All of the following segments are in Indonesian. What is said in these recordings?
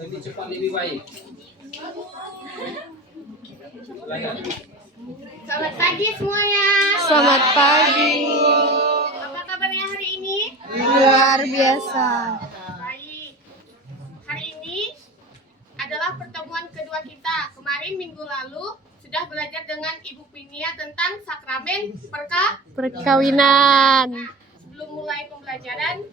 lebih cepat lebih baik. Selamat pagi semuanya. Selamat pagi. Apa kabarnya hari ini? Luar biasa. Baik. Hari ini adalah pertemuan kedua kita. Kemarin minggu lalu sudah belajar dengan Ibu Pinia tentang sakramen Perkawinan. Nah, sebelum mulai pembelajaran,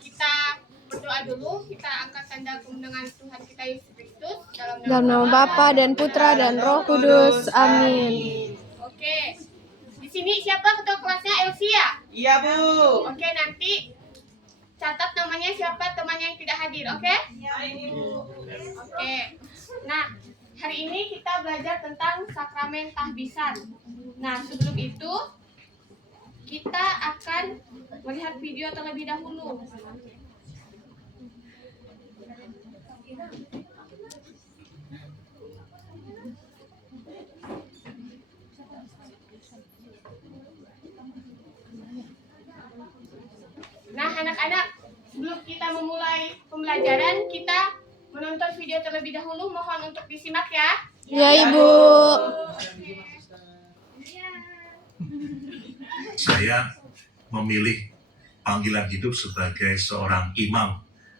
kita berdoa dulu. Kita angkat tanda kemenangan Tuhan kita Yesus Kristus Dalam nama Bapa dan Putra dan Roh Kudus. Amin. Oke. Di sini siapa ketua kelasnya? Elsia? Iya, Bu. Oke, nanti catat namanya siapa temannya yang tidak hadir, oke? Iya, Bu. Oke. Nah, hari ini kita belajar tentang sakramen tahbisan. Nah, sebelum itu kita akan melihat video terlebih dahulu. Nah, anak-anak, sebelum kita memulai pembelajaran, kita menonton video terlebih dahulu. Mohon untuk disimak ya. Ya, Ibu. Saya memilih panggilan hidup sebagai seorang imam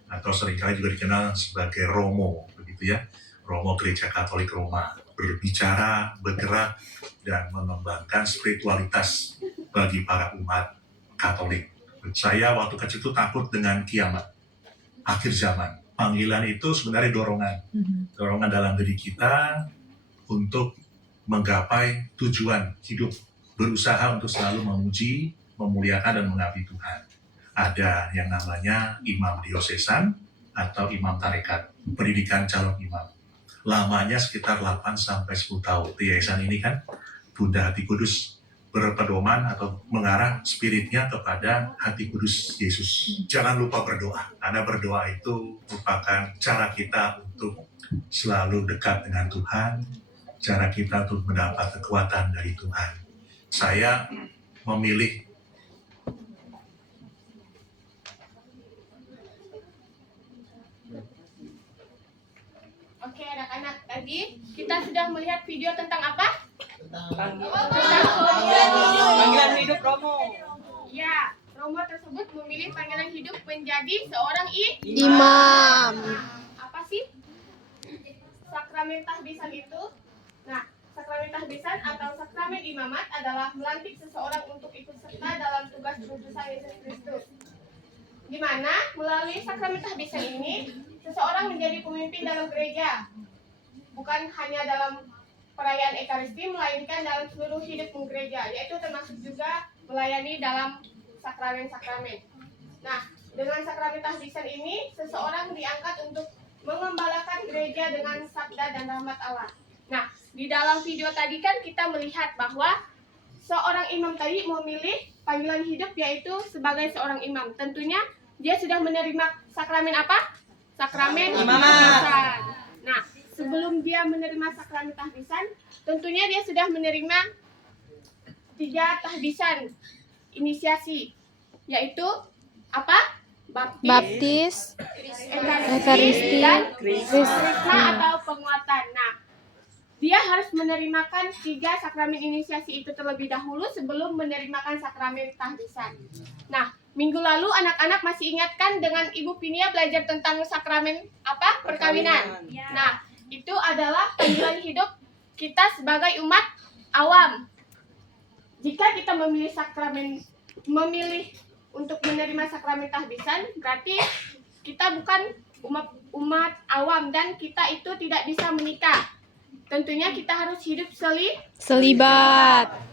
atau seringkali juga dikenal sebagai Romo, begitu ya. Romo Gereja Katolik Roma, berbicara, bergerak, dan mengembangkan spiritualitas bagi para umat Katolik. Saya waktu kecil itu takut dengan kiamat, akhir zaman. Panggilan itu sebenarnya dorongan dalam diri kita untuk menggapai tujuan hidup, berusaha untuk selalu memuji, memuliakan, dan mengabdi Tuhan. Ada yang namanya imam diosesan atau imam tarekat, pendidikan calon imam. Lamanya sekitar 8-10 tahun. Di yayasan ini kan Bunda Hati Kudus berpedoman atau mengarah spiritnya kepada Hati Kudus Yesus. Jangan lupa berdoa, karena berdoa itu merupakan cara kita untuk selalu dekat dengan Tuhan, cara kita untuk mendapat kekuatan dari Tuhan. Saya memilih Oke, anak-anak, tadi kita sudah melihat video tentang apa? Panggilan hidup Romo. Ya, Romo tersebut memilih panggilan hidup menjadi seorang Imam. Apa sih sakramen tahbisan itu? Nah, sakramen tahbisan atau sakramen imamat adalah melantik seseorang untuk ikut serta dalam tugas perutusan Yesus Kristus. Di mana melalui sakramen tahbisan ini seseorang menjadi pemimpin dalam gereja, bukan hanya dalam perayaan Ekaristi, melainkan dalam seluruh hidup gereja, yaitu termasuk juga melayani dalam sakramen-sakramen. Nah, dengan sakramen tahbisan ini, seseorang diangkat untuk mengembalakan gereja dengan sabda dan rahmat Allah. Nah, di dalam video tadi kan kita melihat bahwa seorang imam tadi memilih panggilan hidup yaitu sebagai seorang imam. Tentunya dia sudah menerima sakramen apa? Sakramen tahbisan. Nah, sebelum dia menerima sakramen tahbisan, tentunya dia sudah menerima 3 tahbisan inisiasi, yaitu apa? Baptis, Ekaristi, dan Krisma. Krisma atau penguatan. Nah, dia harus menerimakan 3 sakramen inisiasi itu terlebih dahulu sebelum menerimakan sakramen tahbisan. Nah, minggu lalu anak-anak masih ingatkan dengan Ibu Pinia belajar tentang sakramen apa? Perkawinan. Nah, itu adalah panggilan hidup kita sebagai umat awam. Jika kita memilih untuk menerima sakramen tahbisan, berarti kita bukan umat awam dan kita itu tidak bisa menikah. Tentunya kita harus hidup Selibat.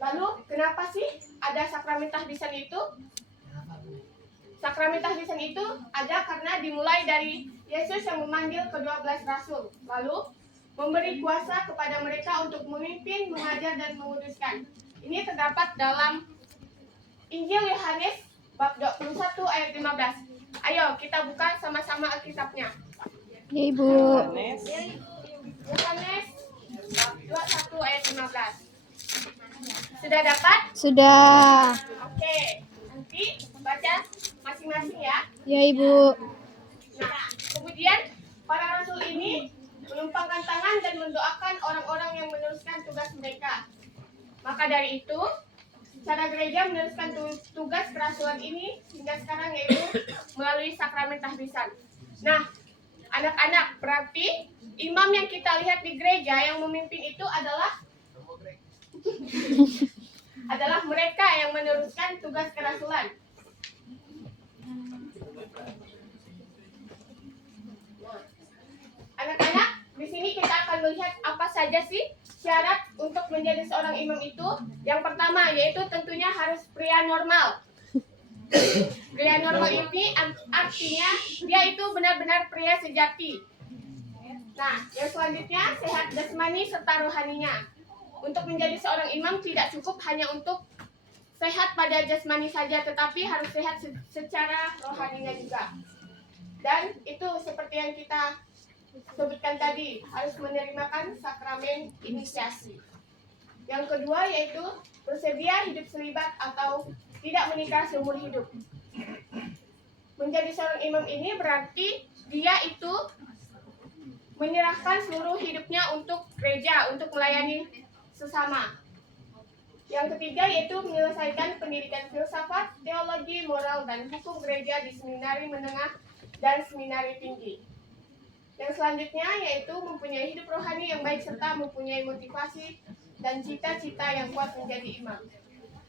Lalu kenapa sih ada sakramen tahbisan itu? Sakramen tahbisan itu ada karena dimulai dari Yesus yang memanggil ke-12 rasul, lalu memberi kuasa kepada mereka untuk memimpin, mengajar, dan menguduskan. Ini terdapat dalam Injil Yohanes bab 21 ayat 15. Ayo kita buka sama-sama Alkitabnya. Ya, Ibu. Yohanes bab 21 ayat 15. Sudah dapat? Sudah. Oke. Nanti baca masing-masing ya. Ya, Ibu. Nah, kemudian para rasul ini menumpangkan tangan dan mendoakan orang-orang yang meneruskan tugas mereka. Maka dari itu, cara gereja meneruskan tugas kerasulan ini hingga sekarang, yaitu melalui sakramen tahbisan. Nah, anak-anak, berarti imam yang kita lihat di gereja yang memimpin itu adalah mereka yang meneruskan tugas kerasulan. Anak-anak, di sini kita akan melihat apa saja sih syarat untuk menjadi seorang imam itu. Yang pertama yaitu tentunya harus pria normal. Pria normal ini artinya dia itu benar-benar pria sejati. Nah, yang selanjutnya sehat jasmani serta rohaninya. Untuk menjadi seorang imam tidak cukup hanya untuk sehat pada jasmani saja, tetapi harus sehat secara rohaninya juga. Dan itu seperti yang kita sebutkan tadi, harus menerimakan sakramen inisiasi. Yang kedua yaitu bersedia hidup selibat atau tidak menikah seumur hidup. Menjadi seorang imam ini berarti dia itu menyerahkan seluruh hidupnya untuk gereja, untuk melayani sesama. Yang ketiga yaitu menyelesaikan pendidikan filsafat, teologi, moral, dan hukum gereja di seminari menengah dan seminari tinggi. Yang selanjutnya yaitu mempunyai hidup rohani yang baik serta mempunyai motivasi dan cita-cita yang kuat menjadi imam.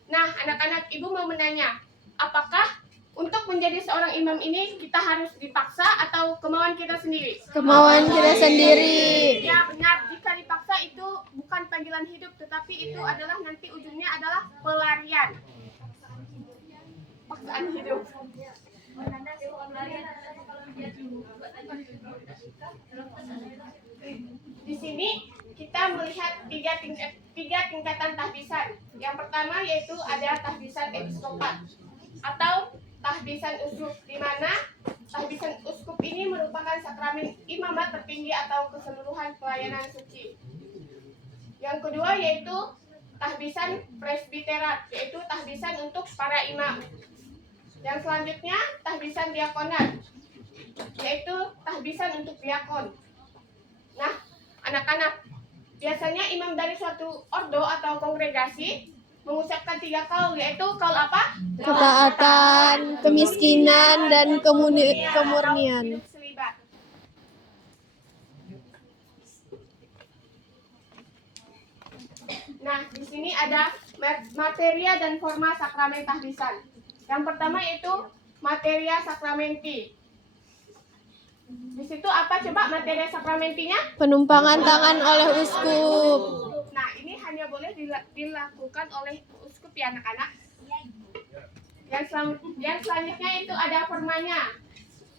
Nah, anak-anak, Ibu mau menanya, apakah untuk menjadi seorang imam ini kita harus dipaksa atau kemauan kita sendiri? Kemauan kita sendiri. Ya benar, jika dipaksa itu bukan panggilan hidup, tetapi itu adalah nanti ujungnya adalah pelarian. Paksaan hidup. Di sini kita melihat tiga tingkatan tahbisan. Yang pertama yaitu ada tahbisan episkopat atau tahbisan uskup, di mana tahbisan uskup ini merupakan sakramen imamat tertinggi atau keseluruhan pelayanan suci. Yang kedua yaitu tahbisan presbiterat, yaitu tahbisan untuk para imam. Yang selanjutnya tahbisan diakonat, yaitu tahbisan untuk diakon. Nah, anak-anak, biasanya imam dari suatu ordo atau kongregasi mengucapkan 3 kaul, yaitu kaul apa? Ketaatan, kemiskinan, dan kemurnian. Hidup selibat. Nah, di sini ada materia dan forma sakramen tahbisan. Yang pertama yaitu materia sakramenti. Di situ apa coba materia sakramentinya? Penumpangan tangan oleh uskup. Nah, ini hanya boleh dilakukan oleh uskup ya anak-anak. Yang selanjutnya itu ada formanya,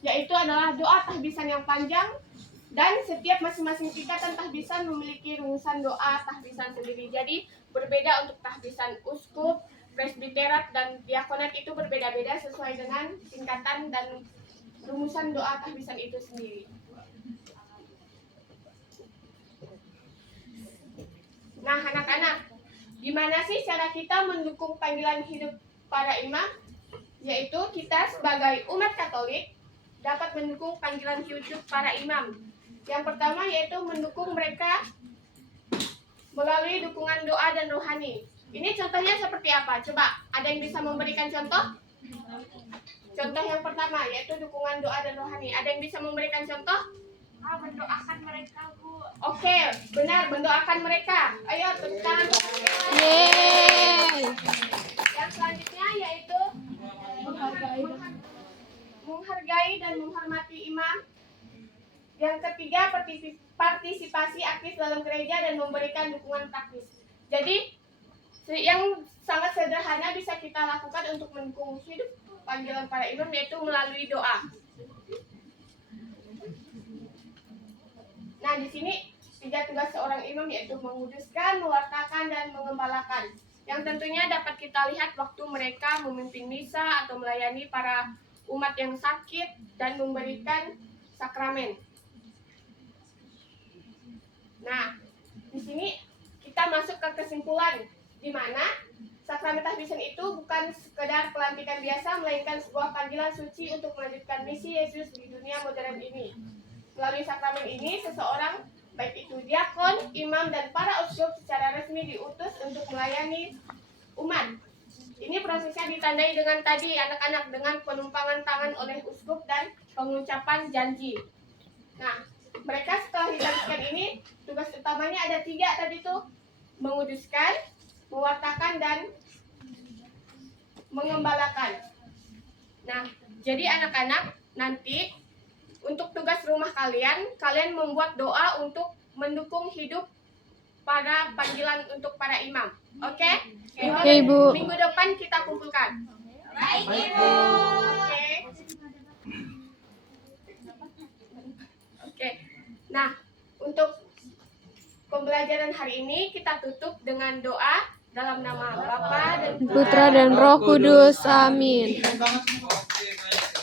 yaitu adalah doa tahbisan yang panjang, dan setiap masing-masing tingkatan tahbisan memiliki rumusan doa tahbisan sendiri. Jadi berbeda untuk tahbisan uskup, presbiterat, dan diakonat itu berbeda-beda sesuai dengan tingkatan dan rumusan doa tahbisan itu sendiri. Nah, anak-anak, gimana sih cara kita mendukung panggilan hidup para imam? Yaitu kita sebagai umat Katolik dapat mendukung panggilan hidup para imam. Yang pertama yaitu mendukung mereka melalui dukungan doa dan rohani. Ini contohnya seperti apa? Coba, ada yang bisa memberikan contoh? Contoh yang pertama yaitu dukungan doa dan rohani. Ada yang bisa memberikan contoh? Mendoakan mereka, Bu. Oke, benar, mendoakan mereka. Ayo, tepuk tangan. Yeay. Yang selanjutnya yaitu menghargai dan menghormati imam. Yang ketiga, partisipasi aktif dalam gereja dan memberikan dukungan praktis. Jadi, yang sangat sederhana bisa kita lakukan untuk mendukung hidup panggilan para imam yaitu melalui doa. Nah, di sini 3 tugas seorang imam yaitu menguduskan, mewartakan, dan mengembalakan. Yang tentunya dapat kita lihat waktu mereka memimpin misa atau melayani para umat yang sakit dan memberikan sakramen. Nah, di sini kita masuk ke kesimpulan, di mana Sakramen tahbisan itu bukan sekedar pelantikan biasa, melainkan sebuah panggilan suci untuk melanjutkan misi Yesus di dunia modern ini. Melalui sakramen ini, seseorang, baik itu diakon, imam, dan para uskup secara resmi diutus untuk melayani umat. Ini prosesnya ditandai dengan tadi anak-anak, dengan penumpangan tangan oleh uskup dan pengucapan janji. Nah, mereka setelah ditantikan ini, tugas utamanya ada 3 tadi tuh: menguduskan, mewartakan, dan mengembalakan. Nah, jadi anak-anak, nanti untuk tugas rumah kalian membuat doa untuk mendukung hidup pada panggilan untuk para imam. Oke? Oke, Ibu. Minggu depan kita kumpulkan. Baik, Ibu. Oke. Oke. Nah, untuk pembelajaran hari ini kita tutup dengan doa dalam nama Bapa dan Putra dan Roh Kudus. Amin. Keren banget. Oke, baik.